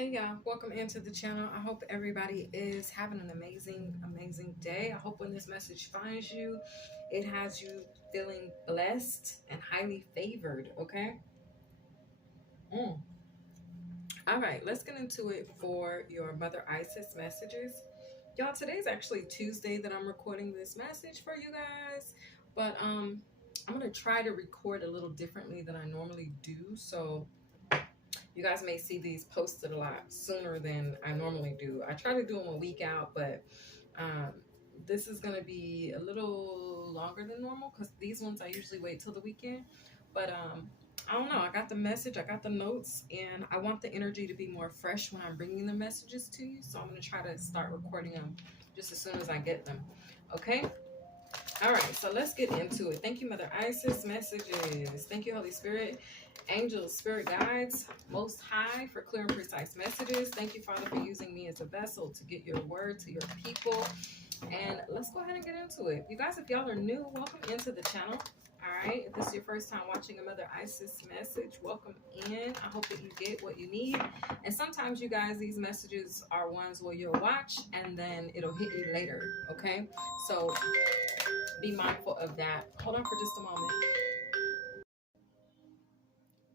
Hey y'all, welcome into the channel. I hope everybody is having an amazing day. I hope when this message finds you, it has you feeling blessed and highly favored, okay? Mm. All right, let's get into it for your Mother Isis messages. Y'all, today's actually Tuesday that I'm recording this message for you guys, but I'm going to try to record a little differently than I normally do, so you guys may see these posted a lot sooner than I normally do. I try to do them a week out, but um, this is going to be a little longer than normal because these ones I usually wait till the weekend. But I don't know. I got the message, I got the notes, and I want the energy to be more fresh when I'm bringing the messages to you. So I'm going to try to start recording them just as soon as I get them. Okay? All right, so let's get into it. Thank you, Mother Isis. Messages. Thank you, Holy Spirit, angels, spirit guides, Most High, for clear and precise messages. Thank you, Father, for using me as a vessel to get your word to your people. And let's go ahead and get into it. You guys, if y'all are new, welcome into the channel. All right, if this is your first time watching a Mother Isis message, welcome in. I hope that you get what you need. And sometimes, you guys, these messages are ones where you'll watch and then it'll hit you later, okay? So be mindful of that. Hold on for just a moment.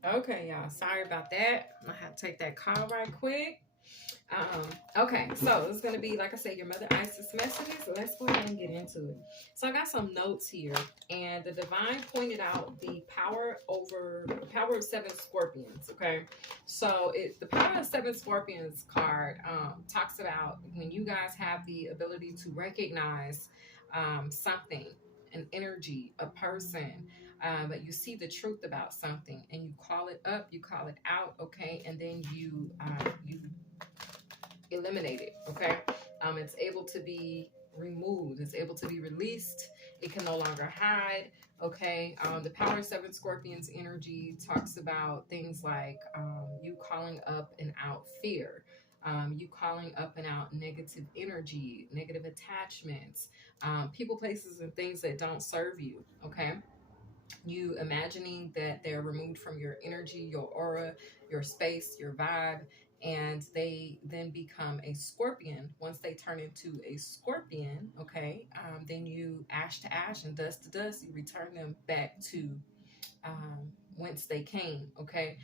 Okay, y'all, sorry about that. I have to take that call right quick. Okay, so it's going to be, like I said, your Mother Isis messages. So let's go ahead and get into it. So I got some notes here, and the divine pointed out the power of 7 scorpions. Okay, so the power of 7 scorpions card talks about when you guys have the ability to recognize something, an energy, a person. But you see the truth about something and you call it up, you call it out, okay, and then you eliminate it, okay. It's able to be removed, it's able to be released, it can no longer hide, okay. The power of 7 scorpions energy talks about things like you calling up and out fear, you calling up and out negative energy, negative attachments, people, places, and things that don't serve you, okay. You imagining that they're removed from your energy, your aura, your space, your vibe, and they then become a scorpion. Once they turn into a scorpion, okay, then you ash to ash and dust to dust, you return them back to whence they came, okay.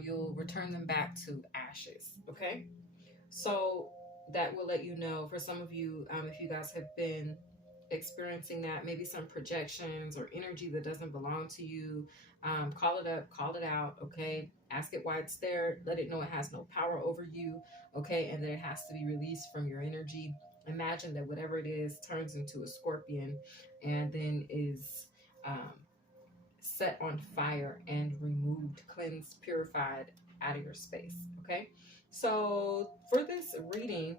You'll return them back to ashes, okay. So that will let you know, for some of you, if you guys have been experiencing that, maybe some projections or energy that doesn't belong to you, call it up, call it out, okay. Ask it why it's there, let it know it has no power over you, okay, and that it has to be released from your energy. Imagine that whatever it is turns into a scorpion and then is set on fire and removed, cleansed, purified out of your space, okay. So for this reading,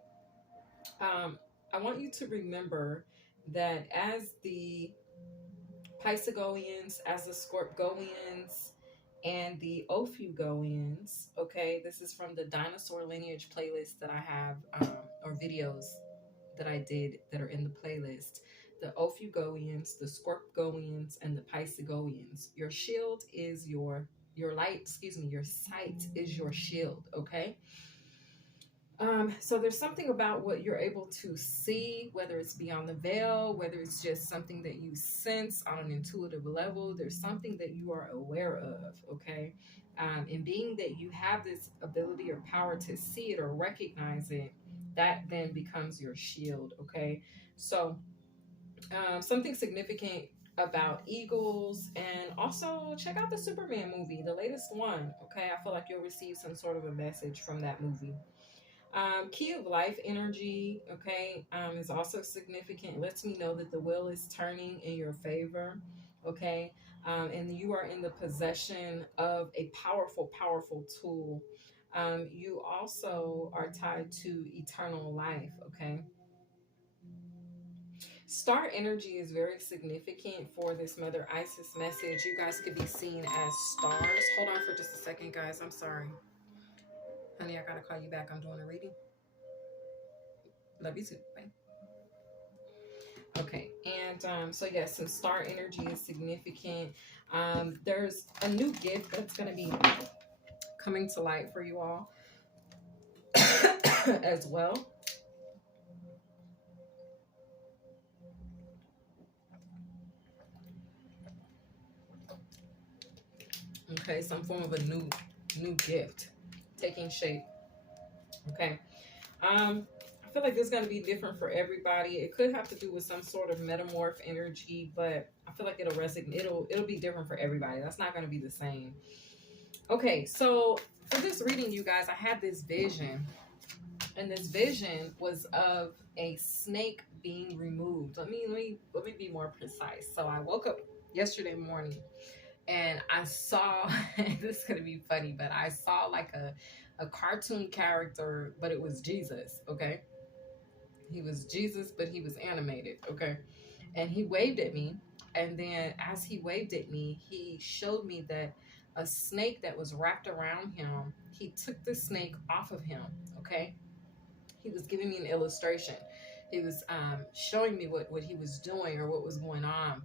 I want you to remember that as the Piscegoians, as the Scorpgoians, and the Ophiugoians, okay, this is from the dinosaur lineage playlist that I have, or videos that I did that are in the playlist. The Ophiugoians, the Scorpgoians, and the Piscegoians. Your shield is your light, excuse me, your sight is your shield, okay? So there's something about what you're able to see, whether it's beyond the veil, whether it's just something that you sense on an intuitive level. There's something that you are aware of, okay? And being that you have this ability or power to see it or recognize it, that then becomes your shield, okay? So something significant about eagles, and also check out the Superman movie, the latest one, okay? I feel like you'll receive some sort of a message from that movie. Key of life energy, okay, is also significant. It lets me know that the wheel is turning in your favor, okay, and you are in the possession of a powerful tool. You also are tied to eternal life, okay. Star energy is very significant for this Mother Isis message. You guys could be seen as stars. Hold on for just a second, guys. I'm sorry. Honey, I gotta call you back. I'm doing a reading. Love you too. Bye. Okay, and so yes, some star energy is significant. There's a new gift that's going to be coming to light for you all. as well. Okay, some form of a new gift taking shape. Okay. I feel like this is gonna be different for everybody. It could have to do with some sort of metamorph energy, but I feel like it'll resonate. It'll be different for everybody. That's not gonna be the same. Okay, so for this reading, you guys, I had this vision, and this vision was of a snake being removed. Let me be more precise. So I woke up yesterday morning, and I saw. This is gonna be funny, but I saw like a cartoon character, but it was Jesus. Okay, he was Jesus, but he was animated. Okay, and he waved at me, and then as he waved at me, he showed me that a snake that was wrapped around him, he took the snake off of him. Okay, he was giving me an illustration. He was showing me what he was doing or what was going on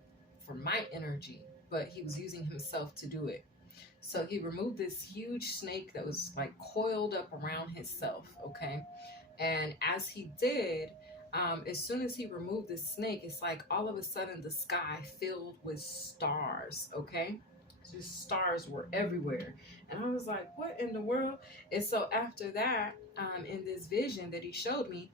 for my energy, but he was using himself to do it. So he removed this huge snake that was like coiled up around himself. Okay, and as he did, as soon as he removed the snake, it's like all of a sudden the sky filled with stars. Okay, just stars were everywhere, and I was like, what in the world? And so after that, in this vision that he showed me,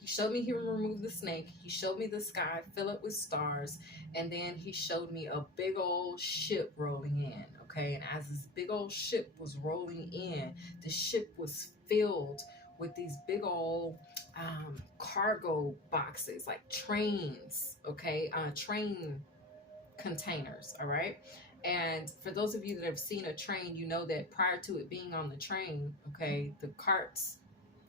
he removed the snake. He showed me the sky fill up with stars, and then he showed me a big old ship rolling in. Okay, and as this big old ship was rolling in, the ship was filled with these big old cargo boxes, like trains. Okay, train containers. All right. And for those of you that have seen a train, you know that prior to it being on the train, okay, the carts,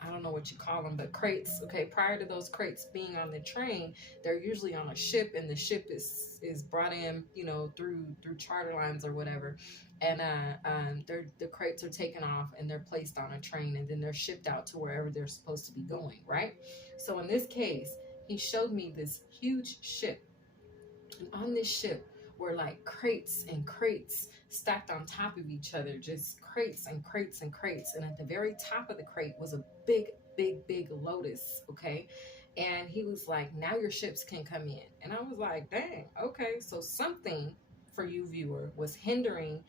I don't know what you call them, but crates, okay, prior to those crates being on the train, they're usually on a ship, and the ship is brought in, you know, through charter lines or whatever. And the crates are taken off and they're placed on a train, and then they're shipped out to wherever they're supposed to be going, right? So in this case, he showed me this huge ship, and on this ship were like crates and crates stacked on top of each other, just crates and crates and crates. And at the very top of the crate was a big lotus. Okay. And he was like, now your ships can come in. And I was like, dang, okay. So something for you, viewer, was hindering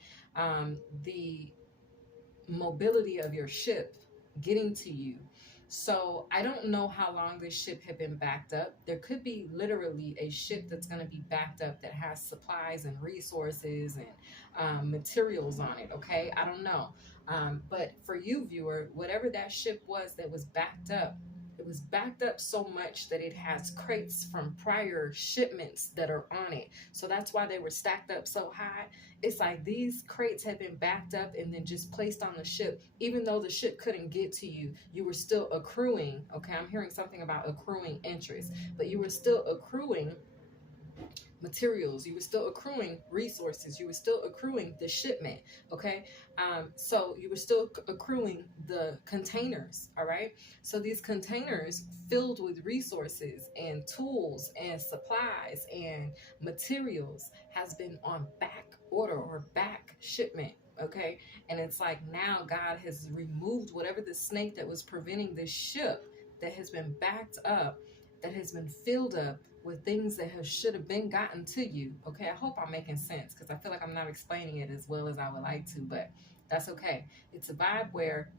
the mobility of your ship getting to you. So I don't know how long this ship had been backed up. There could be literally a ship that's going to be backed up that has supplies and resources and materials on it. Okay, I don't know. But for you, viewer, whatever that ship was that was backed up, it was backed up so much that it has crates from prior shipments that are on it. So that's why they were stacked up so high. It's like these crates had been backed up and then just placed on the ship. Even though the ship couldn't get to you, you were still accruing. Okay, I'm hearing something about accruing interest, but you were still accruing materials, you were still accruing resources, you were still accruing the shipment. Okay, so you were still accruing the containers. All right, so these containers filled with resources and tools and supplies and materials has been on back order or back shipment. Okay, and it's like now God has removed whatever the snake that was preventing this ship that has been backed up, that has been filled up with things that should have been gotten to you. Okay, I hope I'm making sense, because I feel like I'm not explaining it as well as I would like to, but that's okay. It's a vibe where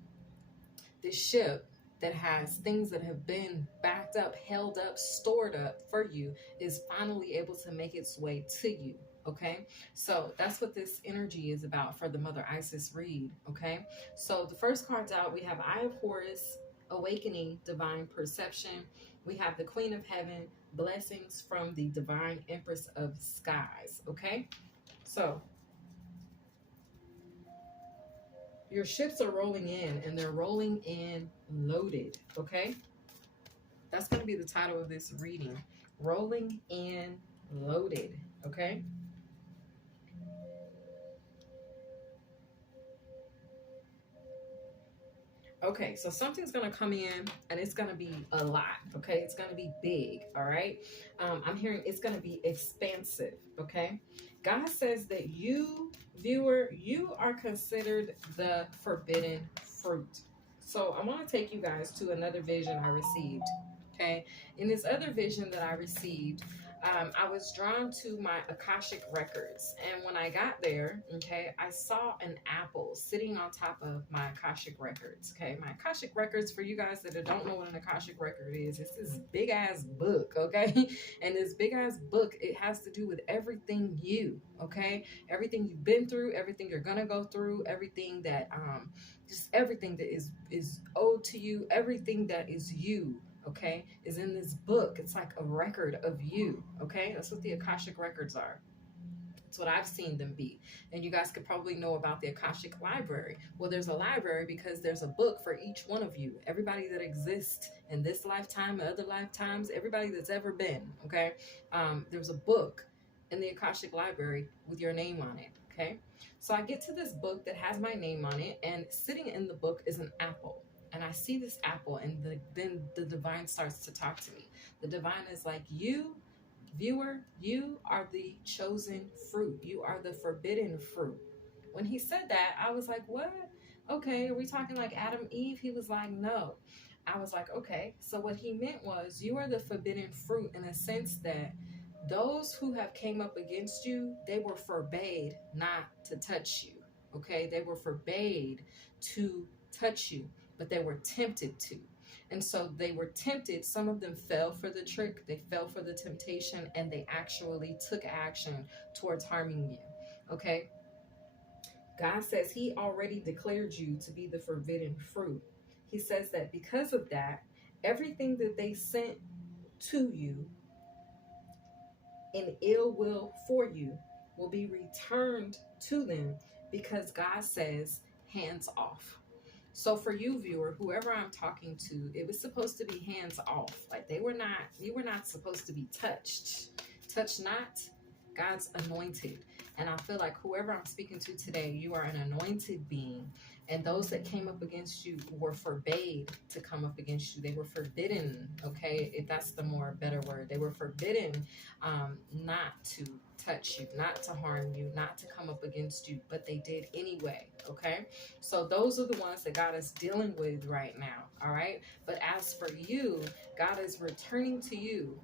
this ship that has things that have been backed up, held up, stored up for you is finally able to make its way to you. Okay, so that's what this energy is about for the Mother Isis read. Okay, so the first cards out, we have Eye of Horus, Awakening, Divine Perception. We have the Queen of Heaven, Blessings from the Divine Empress of Skies. Okay, so your ships are rolling in, and they're rolling in loaded. Okay, that's going to be the title of this reading, Rolling in Loaded. Okay, okay, so something's going to come in, and it's going to be a lot. Okay, it's going to be big. All right, I'm hearing it's going to be expansive. Okay, God says that you, viewer, you are considered the forbidden fruit. So I want to take you guys to another vision I received. Okay. In this other vision that I received, I was drawn to my Akashic records. And when I got there, okay, I saw an apple sitting on top of my Akashic records. Okay. My Akashic records, for you guys that don't know what an Akashic record is, it's this big ass book. Okay. And this big ass book, it has to do with everything you, okay, everything you've been through, everything you're going to go through, everything that, just everything that is owed to you, everything that is you, okay, is in this book. It's like a record of you, okay? That's what the Akashic records are. That's what I've seen them be. And you guys could probably know about the Akashic library. Well, there's a library because there's a book for each one of you. Everybody that exists in this lifetime and other lifetimes, everybody that's ever been, okay? There's a book in the Akashic library with your name on it, okay? So I get to this book that has my name on it, and sitting in the book is an apple. And I see this apple, and then the divine starts to talk to me. The divine is like, you, viewer, you are the chosen fruit. You are the forbidden fruit. When he said that, I was like, what? Okay, are we talking like Adam, Eve? He was like, no. I was like, okay. So what he meant was, you are the forbidden fruit in a sense that those who have came up against you, they were forbade not to touch you. Okay, they were forbade to touch you, but they were tempted to. And so they were tempted. Some of them fell for the trick, they fell for the temptation, and they actually took action towards harming you. Okay, God says he already declared you to be the forbidden fruit. He says that because of that, everything that they sent to you in ill will for you will be returned to them, because God says hands off. So for you, viewer, whoever I'm talking to, it was supposed to be hands off. Like you were not supposed to be touched. Touch not God's anointed. And I feel like whoever I'm speaking to today, you are an anointed being. And those that came up against you were forbade to come up against you. They were forbidden, okay? If that's the more better word. They were forbidden not to touch you, not to harm you, not to come up against you, but they did anyway, okay? So those are the ones that God is dealing with right now, all right? But as for you, God is returning to you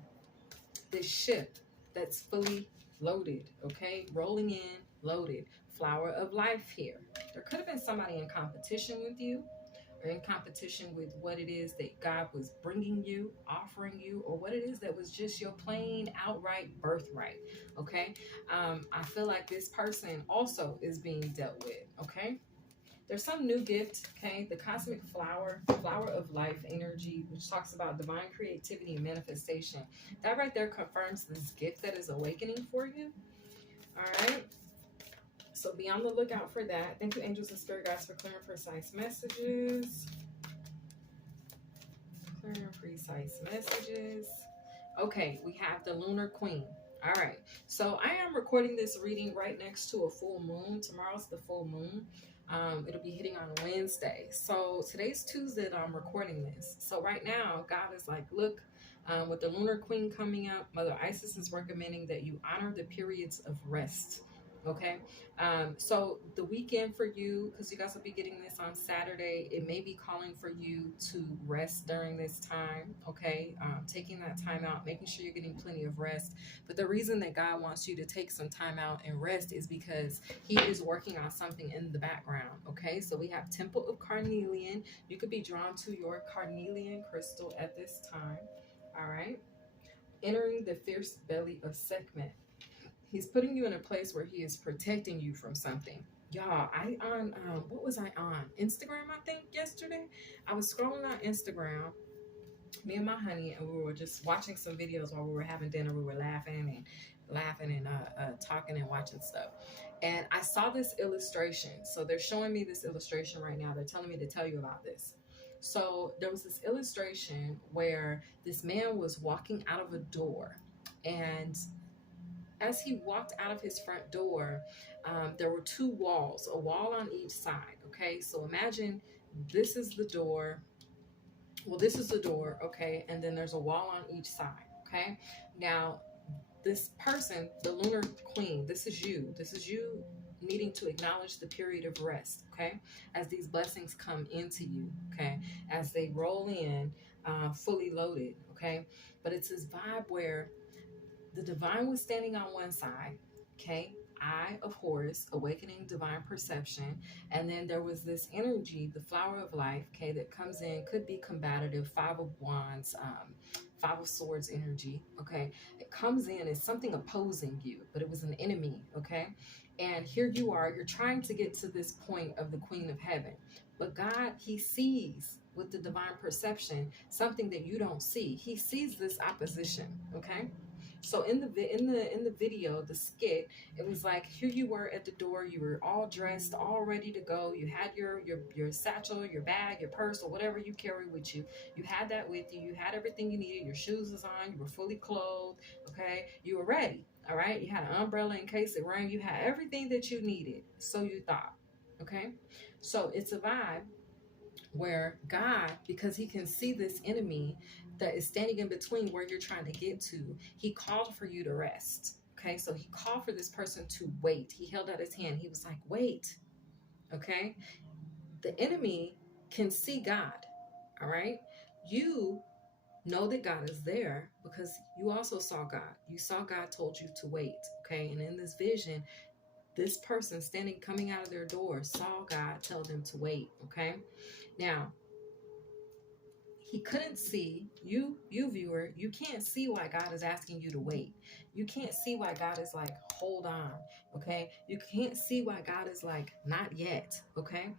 this ship that's fully loaded, okay? Rolling in, loaded. Flower of life here. There could have been somebody in competition with you, or in competition with what it is that God was bringing you, offering you, or what it is that was just your plain outright birthright, okay? I feel like this person also is being dealt with, okay? There's some new gift, okay? The cosmic flower of life energy, which talks about divine creativity and manifestation. That right there confirms this gift that is awakening for you, all right? So be on the lookout for that. Thank you, angels and spirit guides, for clear and precise messages. Clear and precise messages. Okay, we have the Lunar Queen. All right. So I am recording this reading right next to a full moon. Tomorrow's the full moon. It'll be hitting on Wednesday. So today's Tuesday that I'm recording this. So right now, God is like, look, with the Lunar Queen coming up, Mother Isis is recommending that you honor the periods of rest. Okay, so the weekend for you, because you guys will be getting this on Saturday, it may be calling for you to rest during this time. Okay, taking that time out, making sure you're getting plenty of rest. But the reason that God wants you to take some time out and rest is because he is working on something in the background. Okay, so we have Temple of Carnelian. You could be drawn to your carnelian crystal at this time. All right, entering the fierce belly of Sekhmet. He's putting you in a place where he is protecting you from something. Y'all, what was I on? Instagram, I think, yesterday. I was scrolling on Instagram, me and my honey, and we were just watching some videos while we were having dinner. We were laughing and talking and watching stuff. And I saw this illustration. So they're showing me this illustration right now. They're telling me to tell you about this. So there was this illustration where this man was walking out of a door, and as he walked out of his front door, there were two walls, a wall on each side. Okay, so imagine this is the door. Well, this is the door, okay, and then there's a wall on each side. Okay, now this person, the Lunar Queen, this is you needing to acknowledge the period of rest, okay, as these blessings come into you, okay, as they roll in fully loaded, okay. But it's this vibe where the divine was standing on one side, okay, Eye of Horus, awakening divine perception. And then there was this energy, the flower of life, okay, that comes in, could be combative, Five of Wands, Five of Swords energy, okay. It comes in as something opposing you, but it was an enemy, okay. And here you are, you're trying to get to this point of the Queen of Heaven. But God, He sees with the divine perception something that you don't see. He sees this opposition, okay. So in the video, the skit, it was like, here you were at the door, you were all dressed, all ready to go. You had your satchel, your bag, your purse, or whatever you carry with you. You had that with you. You had everything you needed. Your shoes was on. You were fully clothed. Okay, you were ready. All right. You had an umbrella in case it rained. You had everything that you needed. So you thought. Okay. So it's a vibe where God, because He can see this enemy that is standing in between where you're trying to get to, He called for you to rest. Okay, so He called for this person to wait. He held out His hand. He was like, wait. Okay, the enemy can see God. All right, you know that God is there because you also saw God. You saw God told you to wait. Okay, and in this vision, this person standing, coming out of their door, saw God tell them to wait. Okay, now, He couldn't see you, viewer. You can't see why God is asking you to wait. You can't see why God is like, hold on, okay? You can't see why God is like, not yet, okay?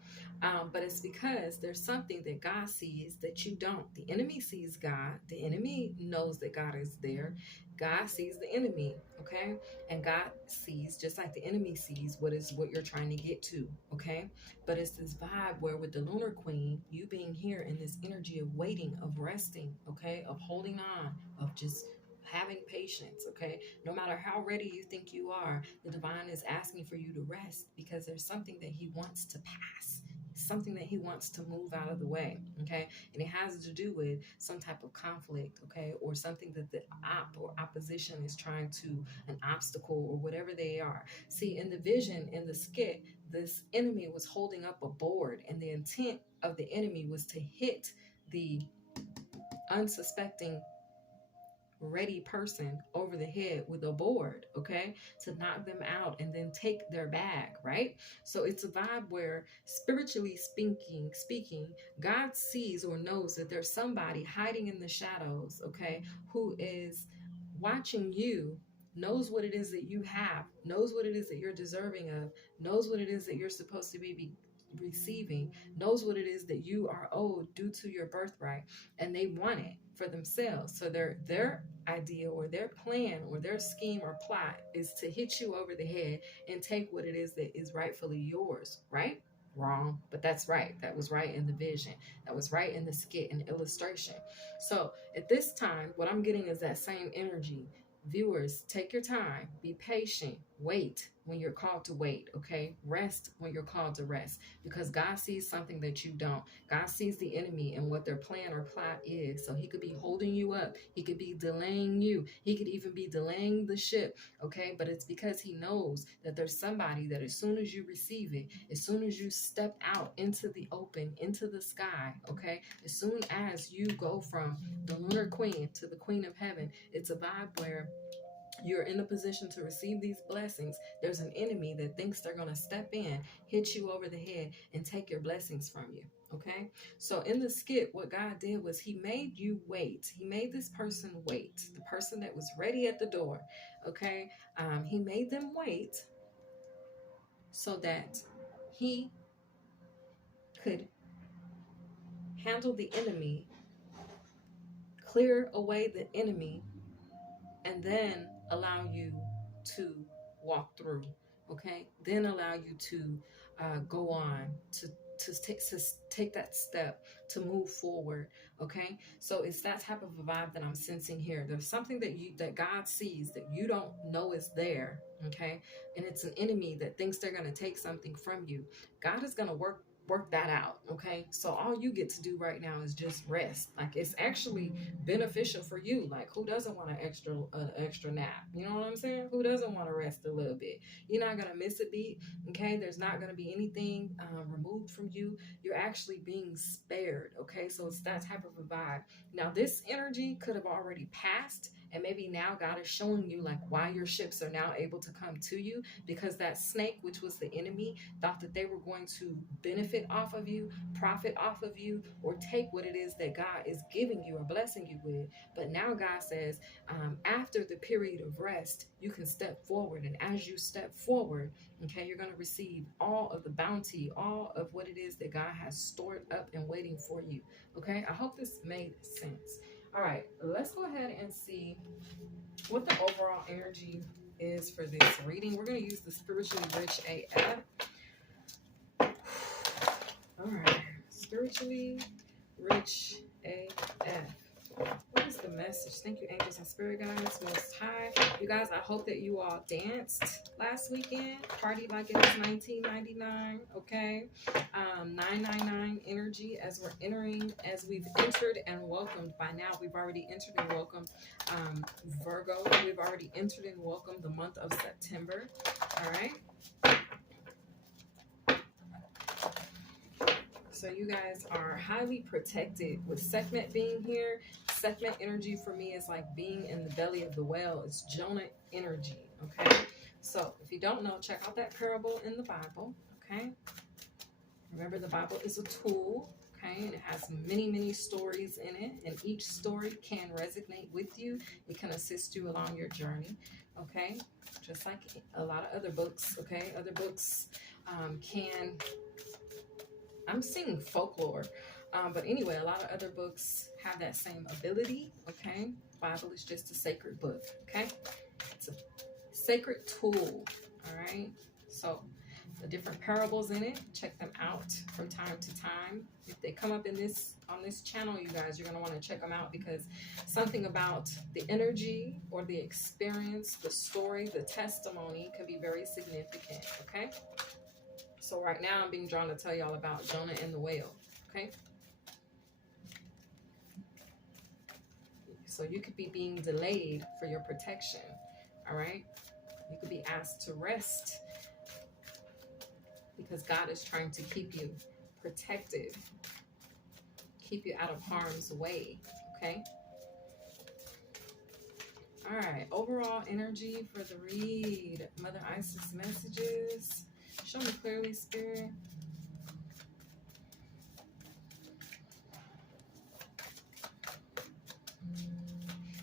But it's because there's something that God sees that you don't. The enemy sees God. The enemy knows that God is there. God sees the enemy, okay? And God sees, just like the enemy sees, what you're trying to get to, okay? But it's this vibe where with the Lunar Queen, you being here in this energy of waiting, of resting, okay, of holding on, of just having patience, okay? No matter how ready you think you are, the divine is asking for you to rest because there's something that He wants to pass, something that He wants to move out of the way, okay? And it has to do with some type of conflict, okay, or something that the opposition is trying to, an obstacle or whatever they are. See, in the vision, in the skit, this enemy was holding up a board, and the intent of the enemy was to hit the unsuspecting ready person over the head with a board, okay, to knock them out and then take their bag, right? So it's a vibe where, spiritually speaking, God sees or knows that there's somebody hiding in the shadows, okay, who is watching you, knows what it is that you have, knows what it is that you're deserving of, knows what it is that you're supposed to be receiving, knows what it is that you are owed due to your birthright, and they want it for themselves. So their idea or their plan or their scheme or plot is to hit you over the head and take what it is that is rightfully yours, right? Wrong, but that's right. That was right in the vision. That was right in the skit and illustration. So at this time, what I'm getting is that same energy. Viewers, take your time, be patient, wait when you're called to wait, okay? Rest when you're called to rest, because God sees something that you don't. God sees the enemy and what their plan or plot is. So He could be holding you up. He could be delaying you. He could even be delaying the ship, okay? But it's because He knows that there's somebody that as soon as you receive it, as soon as you step out into the open, into the sky, okay? As soon as you go from the Lunar Queen to the Queen of Heaven, it's a vibe where you're in a position to receive these blessings. There's an enemy that thinks they're going to step in, hit you over the head, and take your blessings from you. Okay, so in the skit, what God did was He made you wait. He made this person wait, the person that was ready at the door. Okay, He made them wait so that He could handle the enemy, clear away the enemy, and then allow you to walk through, okay? Then allow you to go on, to take that step, to move forward, okay? So it's that type of a vibe that I'm sensing here. There's something that God sees that you don't know is there, okay? And it's an enemy that thinks they're going to take something from you. God is going to work work that out. Okay, so all you get to do right now is just rest. Like, it's actually beneficial for you. Like, who doesn't want an extra nap? You know what I'm saying? Who doesn't want to rest a little bit? You're not gonna miss a beat. Okay, there's not gonna be anything removed from you. You're actually being spared. Okay, so it's that type of a vibe. Now, this energy could have already passed, and maybe now God is showing you like why your ships are now able to come to you, because that snake, which was the enemy, thought that they were going to benefit off of you, profit off of you, or take what it is that God is giving you or blessing you with. But now God says, after the period of rest, you can step forward. And as you step forward, okay, you're going to receive all of the bounty, all of what it is that God has stored up and waiting for you. Okay, I hope this made sense. All right, let's go ahead and see what the overall energy is for this reading. We're going to use the Spiritually Rich AF. All right, Spiritually Rich AF. What is the message? Thank you, angels and spirit guides, Most High. You guys, I hope that you all danced last weekend, partied like it was 1999. Okay, 999 energy as we're entering, as we've entered and welcomed. By now, we've already entered and welcomed Virgo. We've already entered and welcomed the month of September. All right. So you guys are highly protected with Sekhmet being here. Sekhmet energy for me is like being in the belly of the whale. It's Jonah energy, okay? So if you don't know, check out that parable in the Bible, okay? Remember, the Bible is a tool, okay? And it has many, many stories in it. And each story can resonate with you. It can assist you along your journey, okay? Just like a lot of other books, okay? Other books can... I'm seeing folklore, but anyway, a lot of other books have that same ability, okay? Bible is just a sacred book, okay? It's a sacred tool, all right? So the different parables in it, check them out from time to time. If they come up in on this channel, you guys, you're going to want to check them out, because something about the energy or the experience, the story, the testimony can be very significant, okay? So right now I'm being drawn to tell y'all about Jonah and the whale, okay? So you could be being delayed for your protection, all right? You could be asked to rest because God is trying to keep you protected, keep you out of harm's way, okay? All right, overall energy for the read. Mother Isis messages. Show me clearly, Spirit.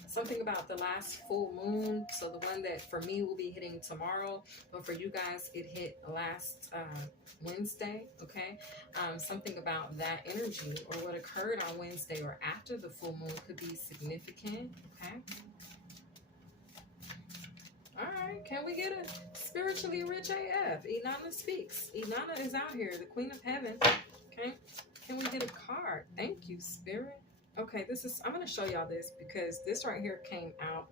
Something about the last full moon. So the one that for me will be hitting tomorrow, but for you guys, it hit last Wednesday, okay? Something about that energy or what occurred on Wednesday or after the full moon could be significant, okay? All right, can we get a Spiritually Rich AF? Inanna speaks. Inanna is out here, the Queen of Heaven. Okay, can we get a card? Thank you, Spirit. Okay, I'm going to show y'all this because this right here came out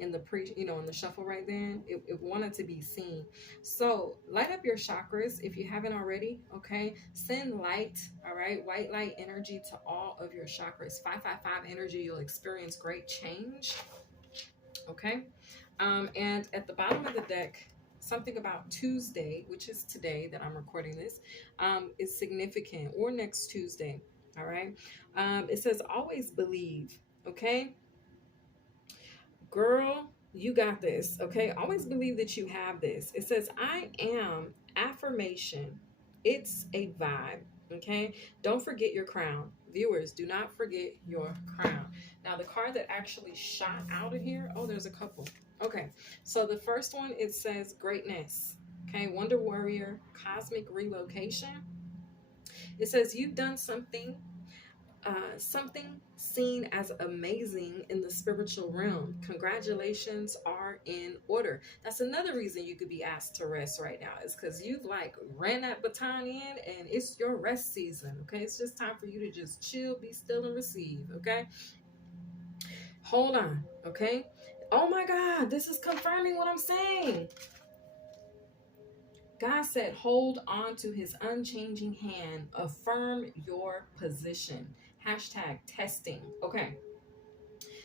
in the in the shuffle right then. It wanted to be seen. So light up your chakras if you haven't already, okay? Send light, all right? White light energy to all of your chakras. 555 energy, you'll experience great change, okay? And at the bottom of the deck, something about Tuesday, which is today that I'm recording this, is significant, or next Tuesday, all right? It says, always believe, okay? Girl, you got this, okay? Always believe that you have this. It says, I am affirmation. It's a vibe, okay? Don't forget your crown. Viewers, do not forget your crown. Now, the card that actually shot out of here, oh, there's a couple. Okay, so the first one, it says greatness, okay? Wonder Warrior, cosmic relocation. It says you've done something seen as amazing in the spiritual realm. Congratulations are in order. That's another reason you could be asked to rest right now, is because you've like ran that baton in and it's your rest season, okay? It's just time for you to just chill, be still, and receive, okay? Hold on, okay? Oh my God, this is confirming what I'm saying. God said, hold on to his unchanging hand. Affirm your position. Hashtag testing. Okay.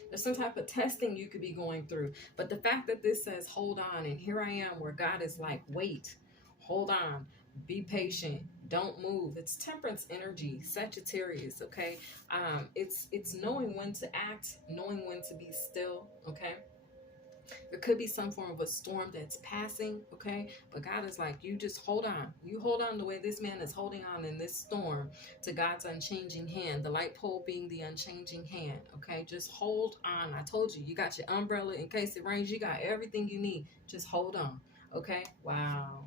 There's some type of testing you could be going through. But the fact that this says, hold on, and here I am where God is like, wait, hold on, be patient, don't move. It's temperance energy, Sagittarius, okay? It's knowing when to act, knowing when to be still, okay? There could be some form of a storm that's passing, okay? But God is like, you just hold on. You hold on the way this man is holding on in this storm to God's unchanging hand, the light pole being the unchanging hand, okay? Just hold on. I told you, you got your umbrella in case it rains. You got everything you need. Just hold on, okay? Wow.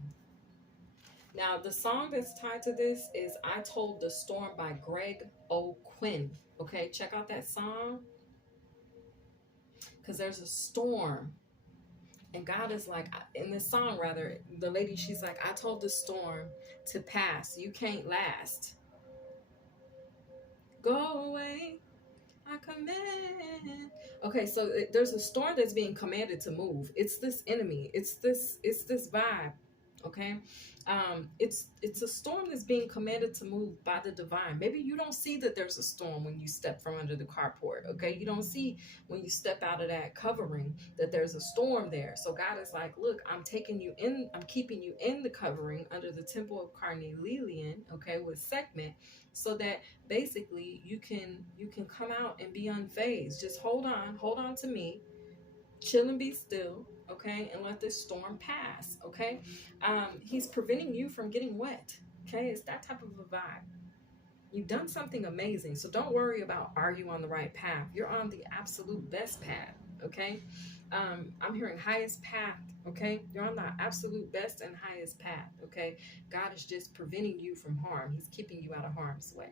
Now, the song that's tied to this is I Told the Storm by Greg O'Quinn, okay? Check out that song because there's a storm. And God is like, in this song, rather, the lady, she's like, I told the storm to pass. You can't last. Go away. I command. Okay, so there's a storm that's being commanded to move. It's this enemy. It's this vibe. Okay, it's a storm that's being commanded to move by the divine. Maybe you don't see that there's a storm when you step from under the carport. Okay, you don't see when you step out of that covering that there's a storm there. So God is like, look, I'm taking you in, I'm keeping you in the covering under the temple of carnelian, okay, with Sekhmet, so that basically you can come out and be unfazed. Just hold on to me, chill and be still, okay, and let this storm pass, okay? He's preventing you from getting wet, okay? It's that type of a vibe. You've done something amazing, so don't worry about, are you on the right path? You're on the absolute best path, okay? I'm hearing highest path, okay? You're on the absolute best and highest path, okay? God is just preventing you from harm. He's keeping you out of harm's way,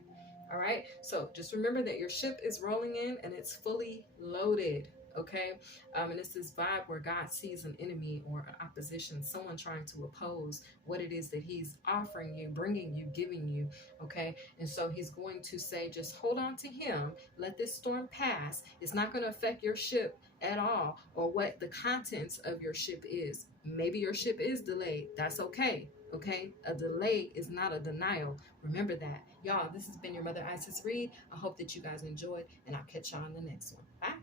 all right? So just remember that your ship is rolling in and it's fully loaded, okay? And it's this vibe where God sees an enemy or an opposition, someone trying to oppose what it is that he's offering you, bringing you, giving you, okay? And so he's going to say, just hold on to him, let this storm pass. It's not going to affect your ship at all, or what the contents of your ship is. Maybe your ship is delayed. That's okay, okay? A delay is not a denial. Remember that. Y'all, this has been your Mother Isis Reed. I hope that you guys enjoyed, and I'll catch y'all on the next one. Bye.